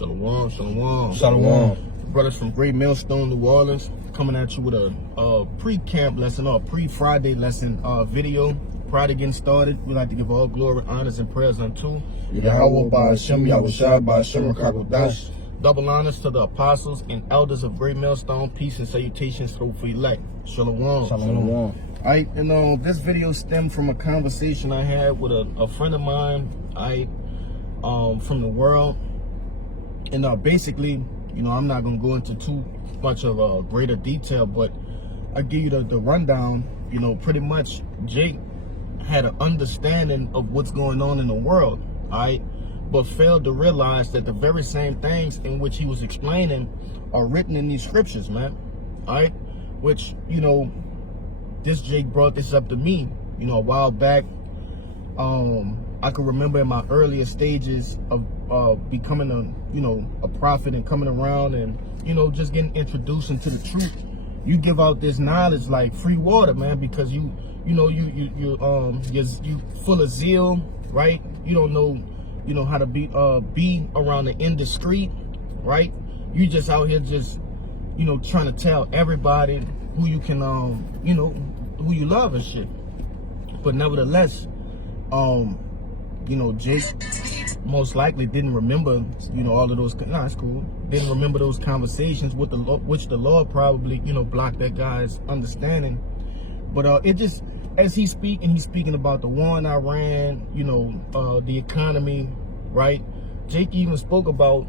Shalom, shalom. Shalom. Brothers from Great Millstone, New Orleans, coming at you with a pre-camp lesson or a pre-Friday lesson video. Prior to getting started, we'd like to give all glory, honors, and prayers unto Yahweh Ba'Shem, Yahushua Ba'Shem Rakakodash. double honors to the apostles and elders of Great Millstone. Peace and salutations to the elect. Shalom. Shalom. All right, and this video stemmed from a conversation I had with a friend of mine, from the world. And basically, I'm not gonna go into too much of greater detail, but I give you the rundown. Pretty much Jake had an understanding of what's going on in the world, but failed to realize that the very same things in which he was explaining are written in these scriptures, man. Which, this Jake brought this up to me, a while back. I can remember in my earlier stages of becoming a prophet and coming around and, just getting introduced into the truth. You give out this knowledge like free water, man, because you full of zeal, right? You don't know, how to be around the indiscreet, right? You just out here just, trying to tell everybody who you can, who you love and shit. But nevertheless, Jake most likely didn't remember, all of those. Nah, it's cool. Didn't remember those conversations with which the Lord probably, blocked that guy's understanding. But it just, as he's speaking about the war in Iran, the economy, right? Jake even spoke about,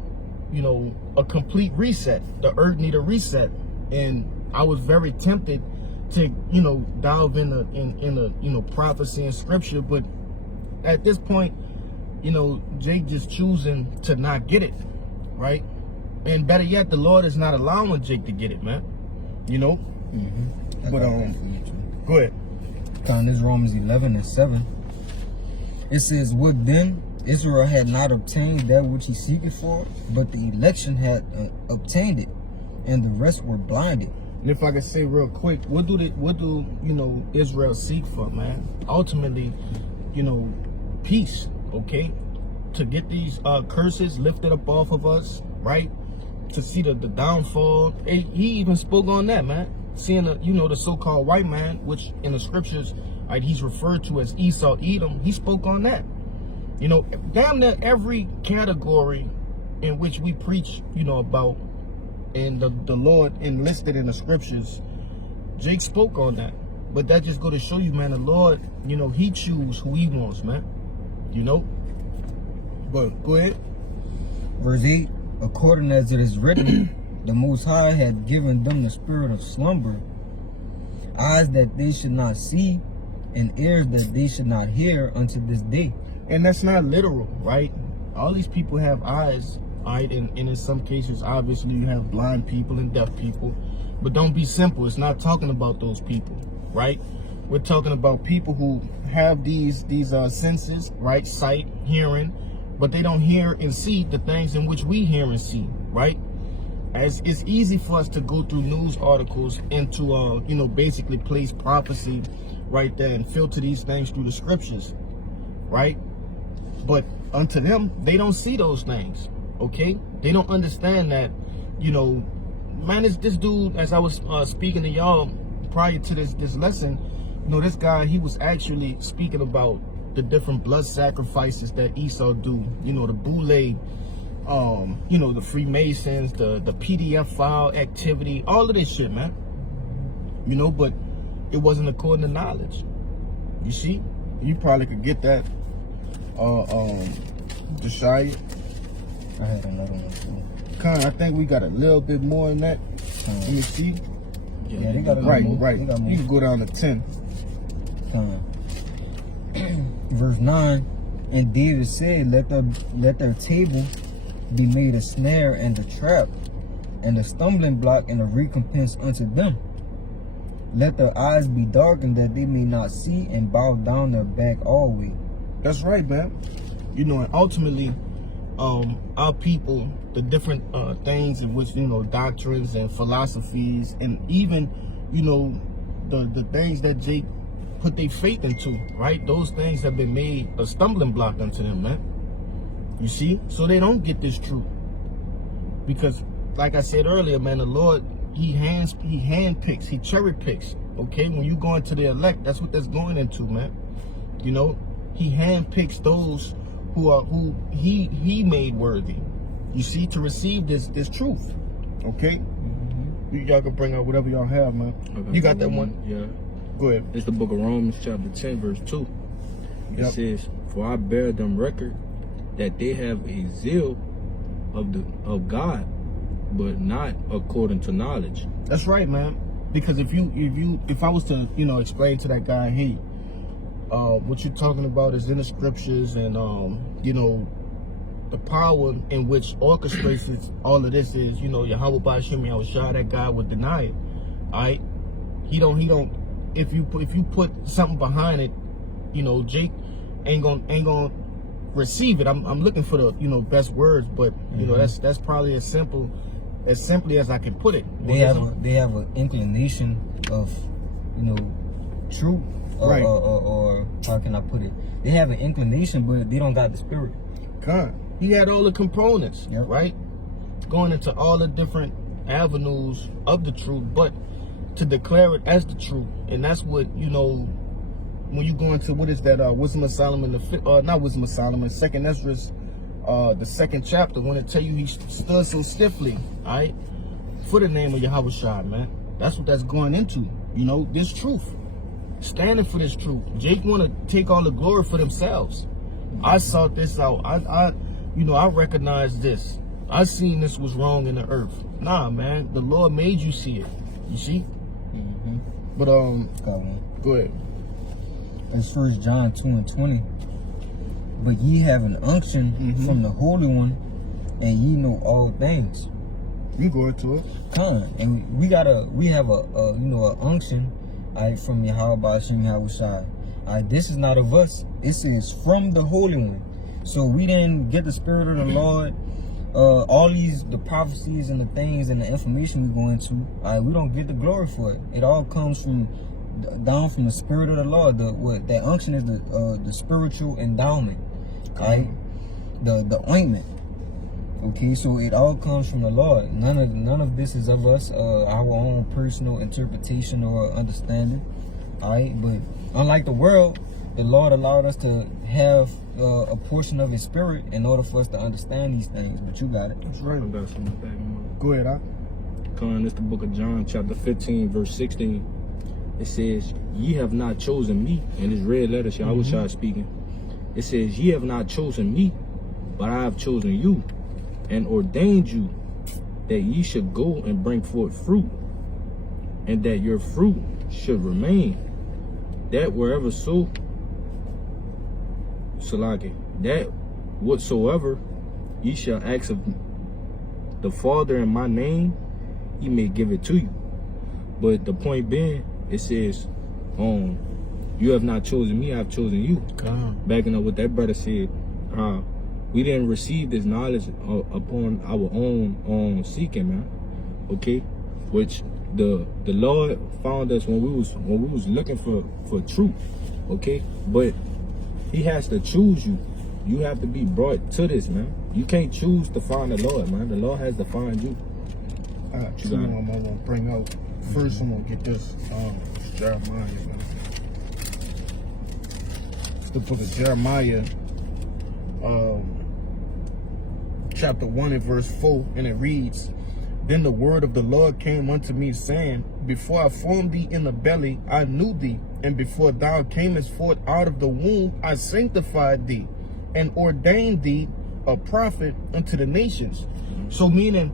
a complete reset. The earth need a reset, and I was very tempted to, delve in prophecy and scripture, but at this point, Jake just choosing to not get it, right? And better yet, the Lord is not allowing Jake to get it, man. But go ahead. This Romans 11:7. It says, "What then? Israel had not obtained that which he seeketh for, but the election had obtained it, and the rest were blinded." And if I could say real quick, what do Israel seek for, man? Ultimately, peace, okay? To get these curses lifted up off of us, right? To see the downfall. He even spoke on that, man. Seeing the so-called white man, which in the scriptures, he's referred to as Esau, Edom. He spoke on that. Damn near every category in which we preach, about, and the Lord enlisted in the scriptures, Jake spoke on that. But that just go to show you, man, the Lord, he choose who he wants, man. But go ahead. Verse 8, "According as it is written, the Most High had given them the spirit of slumber, eyes that they should not see, and ears that they should not hear unto this day." And that's not literal, right? All these people have eyes, and in some cases, obviously, you have blind people and deaf people. But don't be simple. It's not talking about those people, right? We're talking about people who have these senses, right? Sight, hearing, but they don't hear and see the things in which we hear and see, right? As it's easy for us to go through news articles and to, basically place prophecy right there and filter these things through the scriptures, right? But unto them, they don't see those things, okay? They don't understand that, man, this dude, as I was speaking to y'all prior to this lesson, this guy, he was actually speaking about the different blood sacrifices that Esau do, the Boule, the Freemasons, the PDF file activity, all of this shit, man. But it wasn't according to knowledge. You see? You probably could get that, Josiah. I had another one too. I think we got a little bit more than that. Let me see. Yeah, they got a right. They got You can go down to 10. Verse 9, "And David said, let their table be made a snare and a trap, and a stumbling block and a recompense unto them. Let their eyes be darkened that they may not see, and bow down their back always." That's right, man. And ultimately, our people, the different things in which, doctrines and philosophies, and even, the things that Jake put their faith into, right? Those things have been made a stumbling block unto them, man. You see? So they don't get this truth. Because, like I said earlier, man, the Lord, he handpicks, he cherry picks. Okay, when you go into the elect, that's what that's going into, man. You know, he handpicks those who he made worthy. You see, to receive this truth. Okay, y'all can bring out whatever y'all have, man. Okay. You got that one? Yeah. Go ahead. It's the book of Romans, chapter 10, verse 2. It Yep. says, "For I bear them record that they have a zeal of God, but not according to knowledge." That's right, man. Because if I was to, explain to that guy, hey, what you're talking about is in the scriptures, and the power in which orchestrates all of this is, Yahweh Bashim Yahushua, that guy would deny it. Alright? He don't if you put something behind it, Jake ain't gonna receive it. I'm looking for the best words, but that's probably as simply as I can put it. They have an inclination of, truth, Right. or how can I put it? They have an inclination, but they don't got the spirit. God, he had all the components, Yep. right? Going into all the different avenues of the truth, but to declare it as the truth, and that's what when you go into what is that Wisdom of Solomon, not Wisdom of Solomon, Second Ezra, the second chapter, when it tell you he stood so stiffly, all right, for the name of Yahushua, man. That's what that's going into, this truth, standing for this truth. Jake want to take all the glory for themselves. I sought this out. I recognize this. I seen this was wrong in the earth. Nah, man, the Lord made you see it. You see? But Got one. go ahead. It's 1 John 2:20. But ye have an unction from the Holy One, and ye know all things. You go into it. And we have a unction, from Yahweh Bashim Yahushua. This is not of us. This is from the Holy One. So we didn't get the Spirit of the Lord. All the prophecies and the things and the information we go into, we don't get the glory for it. It all comes down from the Spirit of the Lord. That unction is the spiritual endowment, right? The ointment. Okay, so it all comes from the Lord. None of this is of us, our own personal interpretation or understanding. Alright, but unlike the world, the Lord allowed us to have a portion of His Spirit in order for us to understand these things. But you got it. That's I right. got something back in Go ahead, Con, it's the book of John, chapter 15, verse 16. It says, "Ye have not chosen me," and it's red letters, Yahushua speaking. It says, "Ye have not chosen me, but I have chosen you, and ordained you that ye should go and bring forth fruit, and that your fruit should remain, that wherever that whatsoever ye shall ask of the Father in my name, He may give it to you." But the point being, it says, "You have not chosen me, I have chosen you." God. Backing up what that brother said, we didn't receive this knowledge upon our own seeking, man. Okay, which the Lord found us when we was looking for truth. Okay, but He has to choose you. You have to be brought to this, man. You can't choose to find the Lord, man. The Lord has to find you. I got two I'm gonna bring out. First, I'm gonna get this Jeremiah, man. It's the book of Jeremiah, chapter 1 and verse 4, and it reads, "Then the word of the Lord came unto me, saying, Before I formed thee in the belly, I knew thee, and before thou camest forth out of the womb, I sanctified thee, and ordained thee a prophet unto the nations." So meaning,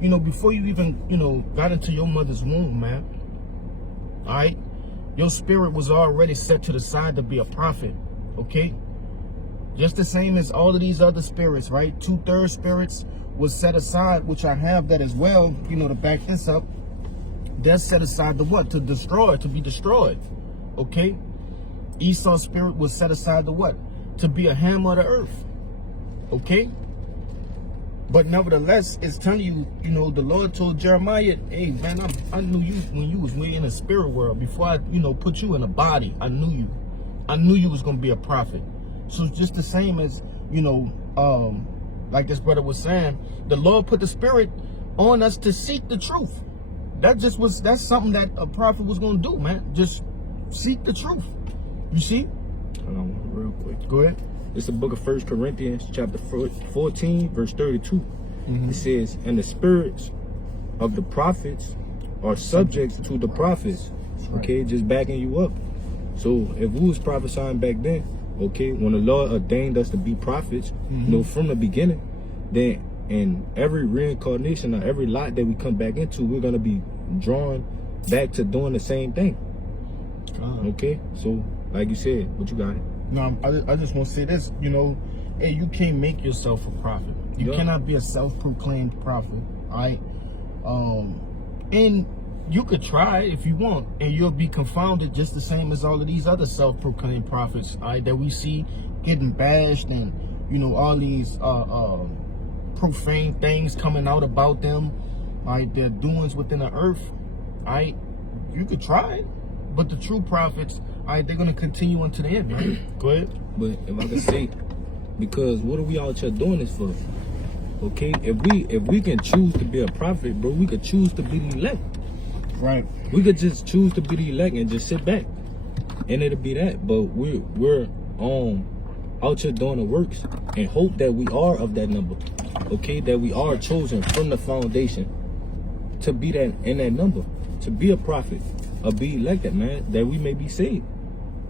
before you even, got into your mother's womb, man, all right, your spirit was already set to the side to be a prophet, okay? Just the same as all of these other spirits, right? 2/3 spirits was set aside, which I have that as well, to back this up. That's set aside to what? To destroy, to be destroyed, okay? Esau's spirit was set aside to what? To be a hammer of the earth, okay? But nevertheless, it's telling you, the Lord told Jeremiah, "Hey, man, I knew you when you was way in the spirit world. Before I, put you in a body, I knew you. I knew you was going to be a prophet." So it's just the same as, like this brother was saying, the Lord put the spirit on us to seek the truth. That's something that a prophet was going to do, man. Just seek the truth. You see? Hold on real quick. Go ahead. It's the book of 1 Corinthians, chapter 14, verse 32. It says, and the spirits of the prophets are subject to the prophets. Okay, just backing you up. So if we was prophesying back then, okay, when the Lord ordained us to be prophets, you know, from the beginning, then in every reincarnation or every lot that we come back into, we're gonna be drawn back to doing the same thing. Okay, so like you said, what you got? No, I just want to say this, you know, hey, you can't make yourself a prophet. You cannot be a self-proclaimed prophet, all right? And you could try if you want, and you'll be confounded just the same as all of these other self-proclaimed prophets, all right, that we see getting bashed and, you know, all these profane things coming out about them, all right, their doings within the earth, all right? You could try, but the true prophets, all right, they're going to continue unto the end, right? Go ahead. But if I could say, because what are we out here doing this for? Okay, if we can choose to be a prophet, bro, we could choose to be the elect. Right. We could just choose to be the elect and just sit back, and it'll be that. But we're out here doing the works and hope that we are of that number. Okay, that we are chosen from the foundation to be that in that number, to be a prophet, or be elected, man, that we may be saved.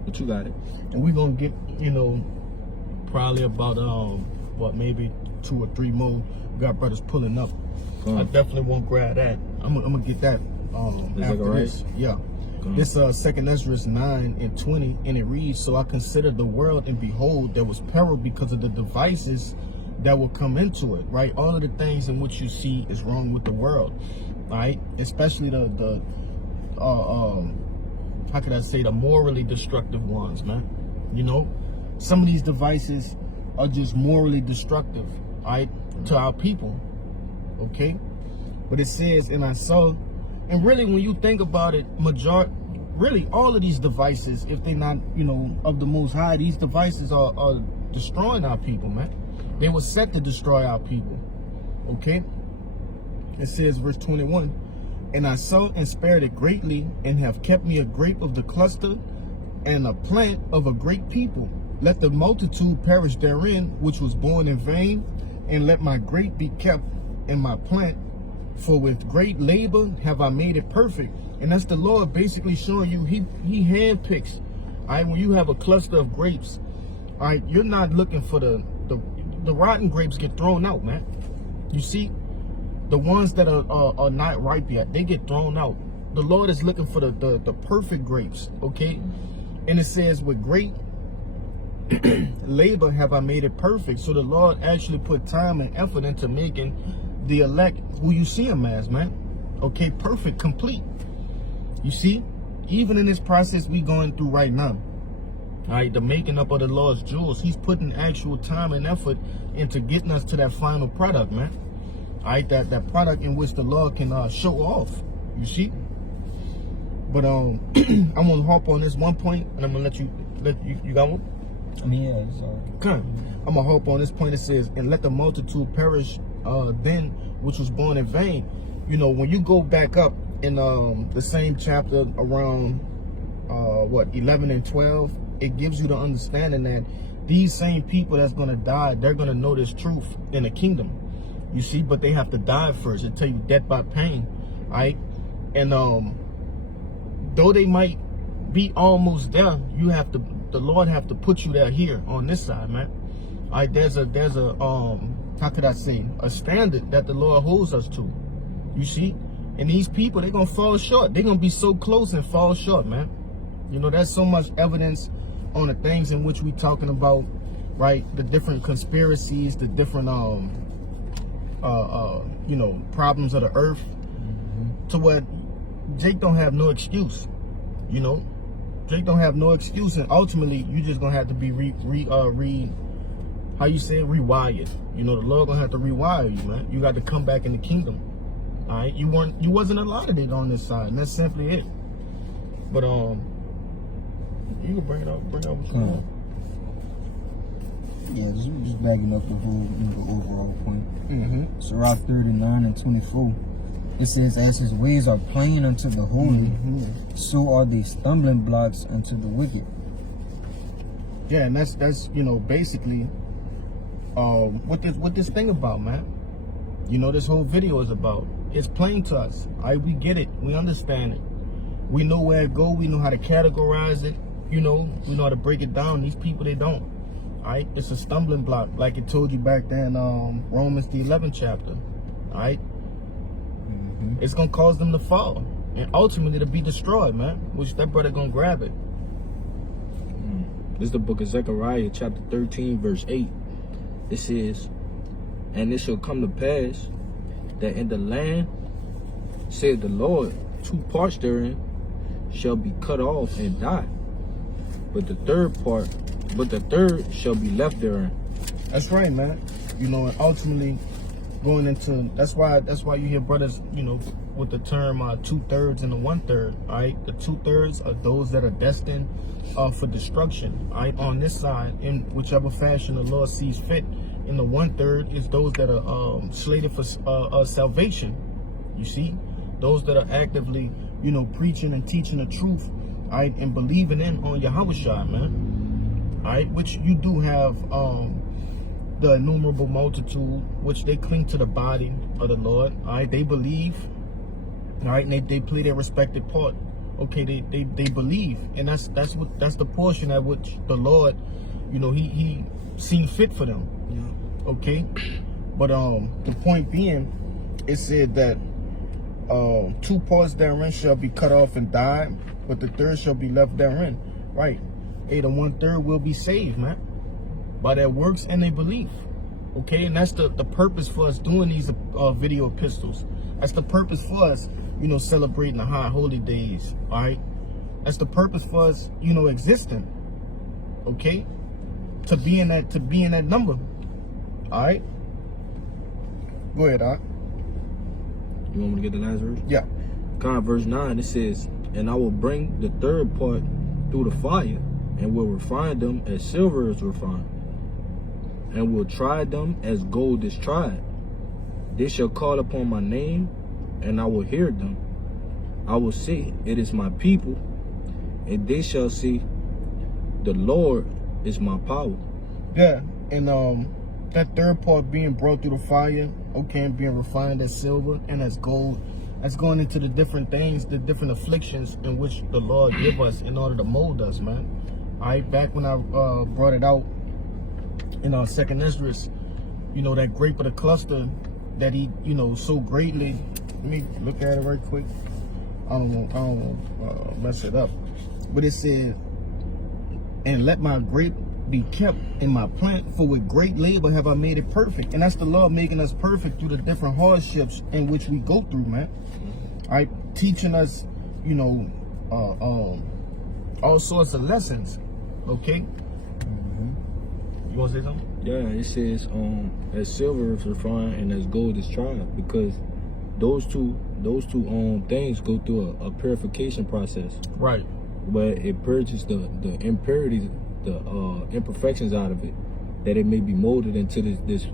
But you got it. And we're gonna get, you know, probably about maybe 2 or 3 more. We got brothers pulling up. I definitely won't grab that. I'm gonna get that after this. Yeah. This 2nd Ezra 9:20, and it reads, so I considered the world, and behold, there was peril because of the devices that will come into it, right? All of the things in which you see is wrong with the world, right? Especially the how could I say, the morally destructive ones, man. You know, some of these devices are just morally destructive, right, to our people, okay? But it says, and I saw, and really when you think about it, really all of these devices, if they're not, you know, of the Most High, these devices are destroying our people, man. They were set to destroy our people, okay? It says, verse 21, and I saw and spared it greatly, and have kept me a grape of the cluster, and a plant of a great people. Let the multitude perish therein, which was born in vain, and let my grape be kept in my plant, for with great labor have I made it perfect. And that's the Lord basically showing you, he handpicks. All right, when you have a cluster of grapes, all right, you're not looking for the rotten grapes get thrown out, man. You see, the ones that are not ripe yet, they get thrown out. The Lord is looking for the perfect grapes, okay? And it says, with great labor have I made it perfect. So the Lord actually put time and effort into making the elect who you see them as, man. Okay, perfect, complete. You see, even in this process we going through right now, all right, the making up of the Lord's jewels, he's putting actual time and effort into getting us to that final product, man. All right, that product in which the Lord can show off. You see? But I'm gonna hop on this one point, and I'm gonna let you got one? I mean, yeah, it's all Okay. I'm gonna hop on this point. It says, and let the multitude perish then, which was born in vain. You know, when you go back up in the same chapter around 11 and 12, it gives you the understanding that these same people that's gonna die, they're gonna know this truth in the kingdom. You see, but they have to die first. It tell you death by pain, right? And though they might be almost there, the Lord have to put you there here on this side, man. All right, there's a how could I say, a standard that the Lord holds us to. You see, and these people, they're gonna fall short. They're gonna be so close and fall short, man. You know, there's so much evidence on the things in which we talking about, right? The different conspiracies, the different you know, problems of the earth, to what Jake don't have no excuse. You know, Jake don't have no excuse, and ultimately you just gonna have to be rewired. You know, the Lord gonna have to rewire you, man. You got to come back in the kingdom. All right, you wasn't allotted it on this side, and that's simply it. But you can bring it up what you want. Yeah, just backing up the whole, the overall point. Mm-hmm. Sirach 39 and 24. It says, as his ways are plain unto the holy, so are they stumbling blocks unto the wicked. Yeah, and that's basically what this thing about, man. This whole video is about. It's plain to us. We get it. We understand it. We know where it go. We know how to categorize it. We know how to break it down. These people, they don't. It's a stumbling block, like it told you back then, Romans the 11th chapter. It's gonna cause them to fall and ultimately to be destroyed, man. Which that brother gonna grab it. This is the book of Zechariah, chapter 13, verse 8. It says, and it shall come to pass that in the land, said the Lord, 2 parts therein shall be cut off and die, but the third shall be left therein. That's right, man. And ultimately going into that's why you hear brothers, with the term 2/3 and the 1/3. The 2/3 are those that are destined for destruction. On this side, in whichever fashion the Lord sees fit. And the 1/3 is those that are slated for salvation. You see, those that are actively, preaching and teaching the truth, and believing in on Yahushua, man. Which you do have the innumerable multitude, which they cling to the body of the Lord. They believe, and they play their respective part. Okay, they believe, and that's the portion at which the Lord, he seen fit for them. Okay, but the point being, it said that 2 parts therein shall be cut off and die, but the third shall be left therein. The 1/3 will be saved, man, by their works and their belief. Okay, and that's the purpose for us doing these video epistles. That's the purpose for us, celebrating the high holy days. That's the purpose for us, existing. Okay, to be in that number. All right, go ahead, You want me to get the last verse? Yeah. Verse 9, it says, and I will bring the third part through the fire, and will refine them as silver is refined, and will try them as gold is tried. They shall call upon my name, and I will hear them. I will say, it is my people, and they shall say, the Lord is my power. Yeah, and that third part being brought through the fire, okay, and being refined as silver and as gold, that's going into the different things, the different afflictions in which the Lord give us in order to mold us, man. Back when I brought it out in our second Esdras, that grape of the cluster that he, so greatly. Let me look at it right quick. I don't want to mess it up, but it said, and let my grape be kept in my plant, for with great labor have I made it perfect. And that's the Lord making us perfect through the different hardships in which we go through, man. Teaching us, all sorts of lessons. Okay. You want to say something? Yeah, it says, as silver is refined and as gold is tried, because those two things go through a purification process. Right. Where it purges the impurities, the imperfections out of it, that it may be molded into this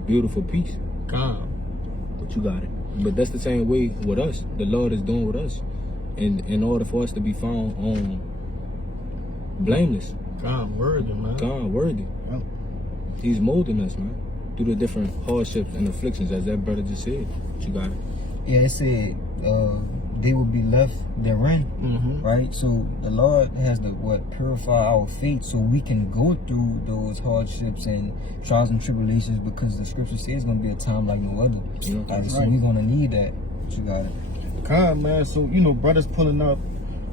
beautiful piece. But you got it. But that's the same way with us. The Lord is doing with us, and in order for us to be found blameless. God worthy, man. God worthy. Yep. He's molding us, man, through the different hardships and afflictions, as that brother just said. But you got it. Yeah, it said they will be left therein, right? So the Lord has to purify our faith so we can go through those hardships and trials and tribulations, because the scripture says it's gonna be a time like no other. Yeah, So we're gonna need that. But you got it. Man. So brothers pulling up.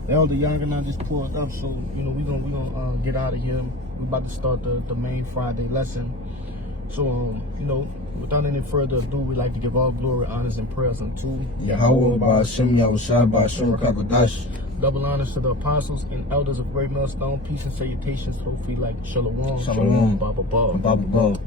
The Elder Young and I just pulled up. So we gonna get out of here. We're about to start the main Friday lesson. So without any further ado, we'd like to give all glory, honors, and prayers unto Yahweh Ba'Shem Yahushua Ba'Shem Rakakadash. double honors to the apostles and elders of Great Millstone. Peace and salutations. Hopefully, like Shalom. Shalom. Baba Ba. Baba Ba.